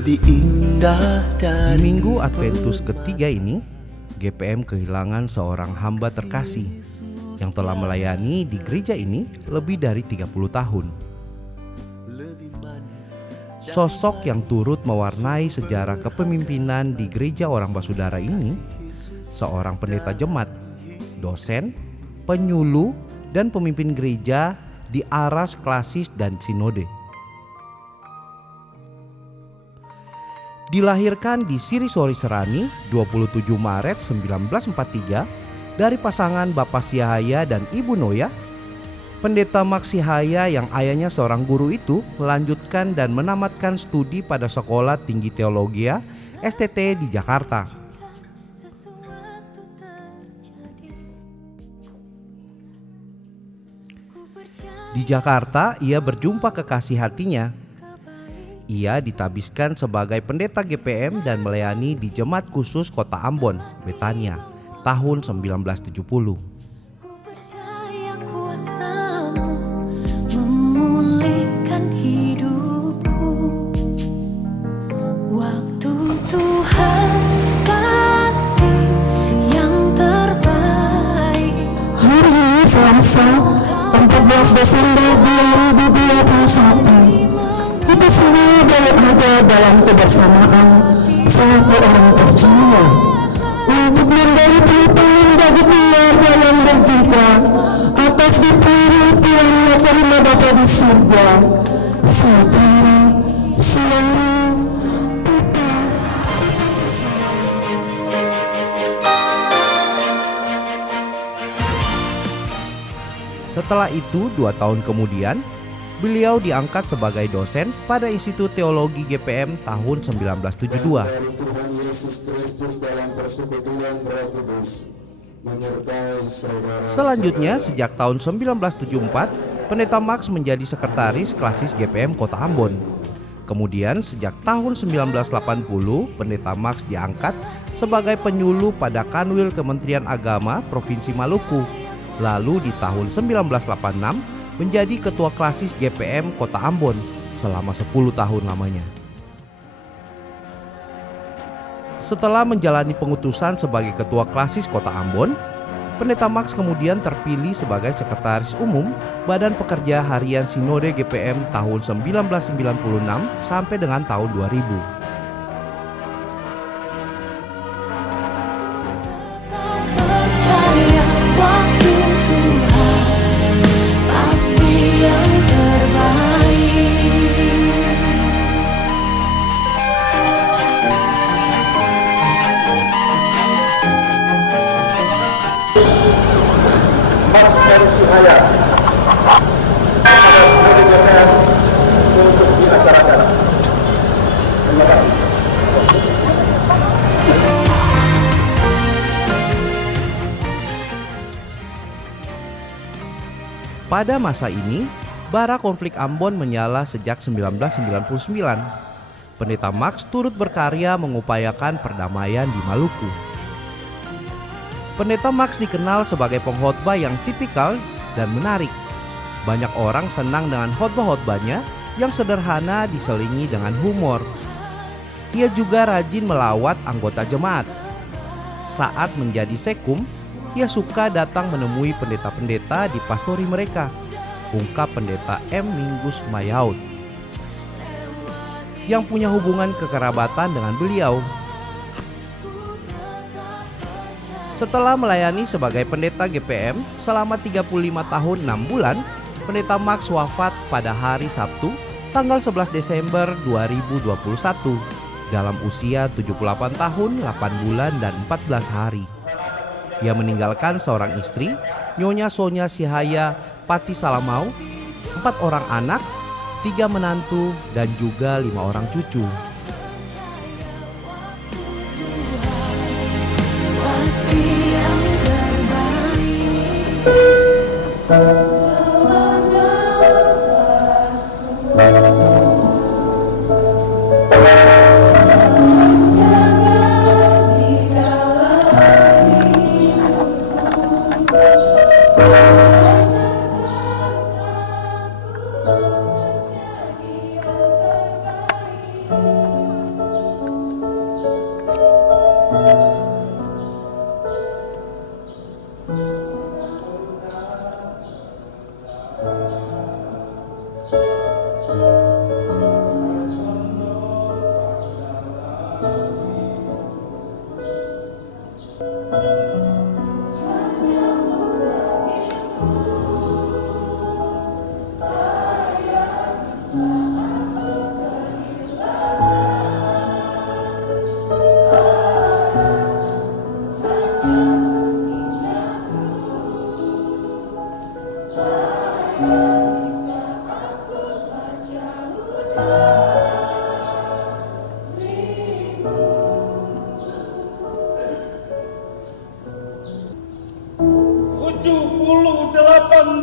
lebih indah Di dari Minggu Adventus ketiga ini, GPM kehilangan seorang hamba terkasih yang telah melayani di gereja ini lebih dari 30 tahun. Sosok yang turut mewarnai sejarah kepemimpinan di gereja Orang Basudara ini, seorang pendeta jemaat, dosen, penyuluh, dan pemimpin gereja di aras klasis dan sinode. Dilahirkan di Sirisori Serani 27 Maret 1943 dari pasangan Bapak Sihaya dan Ibu Noya, Pendeta Max Sihaya yang ayahnya seorang guru itu melanjutkan dan menamatkan studi pada Sekolah Tinggi Teologia STT di Jakarta. Di Jakarta, ia berjumpa kekasih hatinya. Ia ditabiskan sebagai pendeta GPM dan melayani di Jemaat Khusus Kota Ambon, Betania, tahun 1970. Selasa 14 Desember 2021, kita semua boleh ada dalam kebersamaan selaku orang percaya untuk memberi perhitungan bagi keluarga yang berduka atas dipilihnya terima Bapa di surga, sekarang, selalu. Setelah itu, 2 tahun kemudian, beliau diangkat sebagai dosen pada Institut Teologi GPM tahun 1972. Selanjutnya, sejak tahun 1974, Pendeta Max menjadi sekretaris klasis GPM Kota Ambon. Kemudian, sejak tahun 1980, Pendeta Max diangkat sebagai penyuluh pada Kanwil Kementerian Agama Provinsi Maluku. Lalu di tahun 1986 menjadi ketua klasis GPM Kota Ambon selama 10 tahun lamanya. Setelah menjalani pengutusan sebagai ketua klasis Kota Ambon, Pendeta Max kemudian terpilih sebagai sekretaris umum Badan Pekerja Harian Sinode GPM tahun 1996 sampai dengan tahun 2000. Max M. Sihaya pada Sinode GPM untuk diacarakan. Terima kasih. Pada masa ini, bara konflik Ambon menyala sejak 1999. Pendeta Max turut berkarya mengupayakan perdamaian di Maluku. Pendeta Max dikenal sebagai pengkhotbah yang tipikal dan menarik. Banyak orang senang dengan khotbah-khotbahnya yang sederhana diselingi dengan humor. Ia juga rajin melawat anggota jemaat. Saat menjadi sekum, ia suka datang menemui pendeta-pendeta di pastori mereka, ungkap Pendeta M. Minggus Mayaud, yang punya hubungan kekerabatan dengan beliau. Setelah melayani sebagai pendeta GPM selama 35 tahun 6 bulan, Pendeta Max wafat pada hari Sabtu, tanggal 11 Desember 2021, dalam usia 78 tahun, 8 bulan, dan 14 hari. Ia meninggalkan seorang istri, Nyonya Sonya Sihaya Pati Salamau, 4 orang anak, 3 menantu, dan juga 5 orang cucu.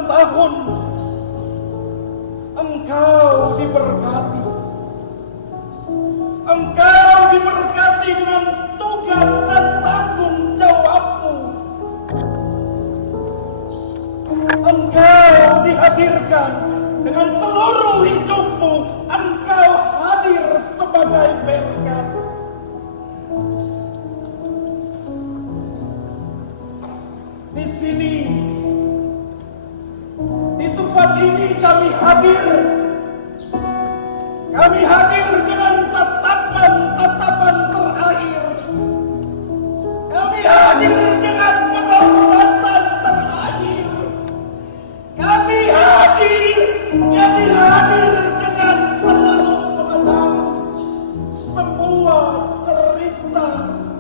tahun engkau diberkati. Engkau diberkati dengan tugas dan tanggung jawabmu. Engkau dihadirkan dengan seluruh hidupmu. Engkau hadir sebagai berkat. Di sini, di tempat ini kami hadir. Kami hadir dengan tatapan-tatapan terakhir. Kami hadir dengan penghormatan terakhir. Kami hadir dengan selalu mengenang semua cerita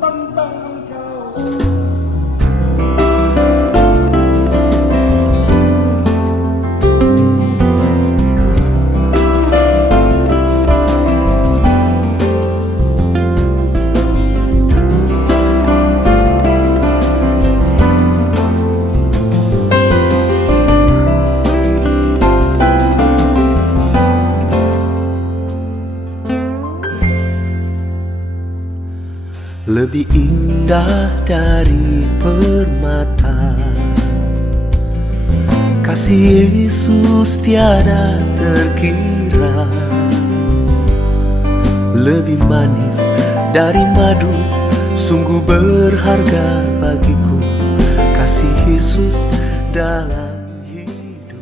tentang Engkau. Lebih indah dari permata, kasih Yesus tiada terkira. Lebih manis dari madu, sungguh berharga bagiku, kasih Yesus dalam hidupku.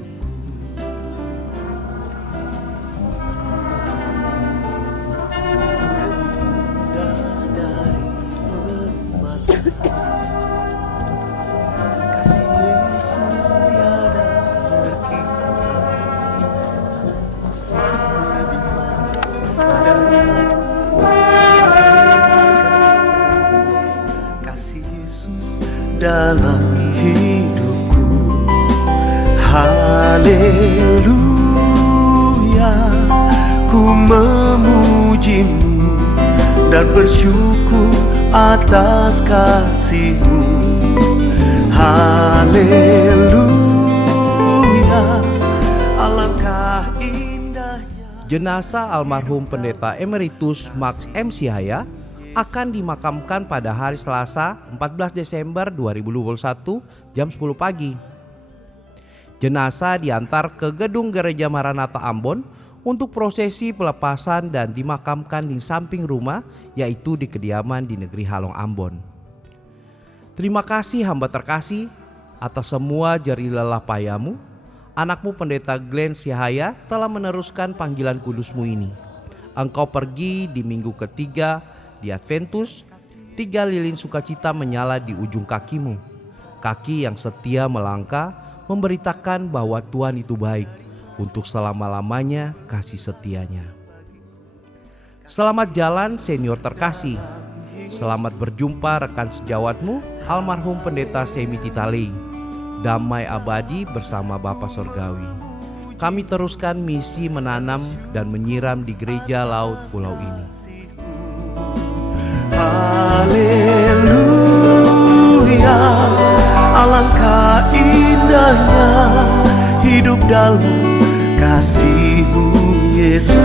Dalam hidupku, haleluya, ku memujimu dan bersyukur atas kasih-Mu. Haleluya, alangkah indahnya. Jenazah almarhum Pendeta Emeritus Max M. Sihaya akan dimakamkan pada hari Selasa 14 Desember 2021 jam 10 pagi. Jenazah diantar ke gedung Gereja Maranatha Ambon untuk prosesi pelepasan dan dimakamkan di samping rumah, yaitu di kediaman di negeri Halong Ambon. Terima kasih hamba terkasih atas semua jerih lelah payamu. Anakmu Pendeta Glenn Sihaya telah meneruskan panggilan kudusmu ini. Engkau pergi di minggu ketiga di Adventus, 3 lilin sukacita menyala di ujung kakimu. Kaki yang setia melangkah memberitakan bahwa Tuhan itu baik, untuk selama-lamanya kasih setianya. Selamat jalan senior terkasih. Selamat berjumpa rekan sejawatmu almarhum Pendeta Semi Titalei. Damai abadi bersama Bapa Sorgawi. Kami teruskan misi menanam dan menyiram di gereja laut pulau ini. Haleluya, alangkah indahnya hidup dalam kasih-Mu Yesus.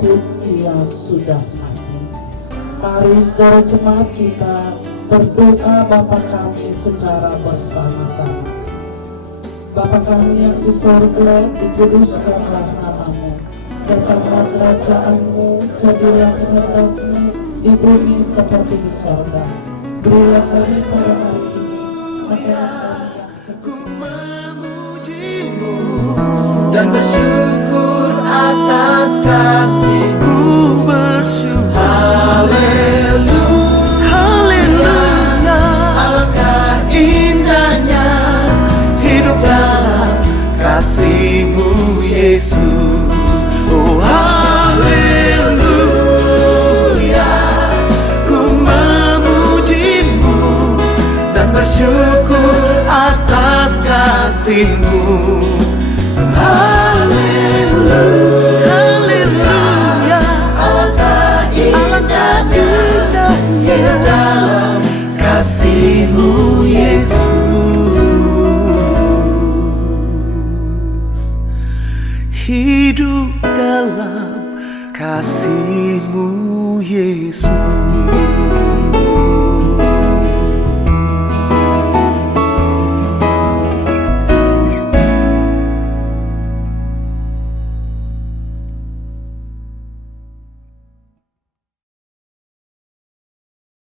Pun ia sudah mati. Mari saudara jemaat kita berdoa Bapa kami secara bersama-sama. Bapa kami yang di sorga, dikuduskanlah nama-Mu. Datanglah kerajaan-Mu, jadilah kehendak-Mu di bumi seperti di sorga. Berilah kami pada hari ini makanan kami yang secukupnya. dan bersyukur atas kasih-Mu. Bersyukur, haleluya, haleluya. Alangkah indahnya hidup dalam kasih-Mu, Yesus. Oh haleluya, ku memuji-Mu dan bersyukur atas kasih-Mu. Haleluya, haleluya. Alangkah indahnya hidup dalam kasih-Mu, Yesus. Hidup dalam kasih-Mu, Yesus.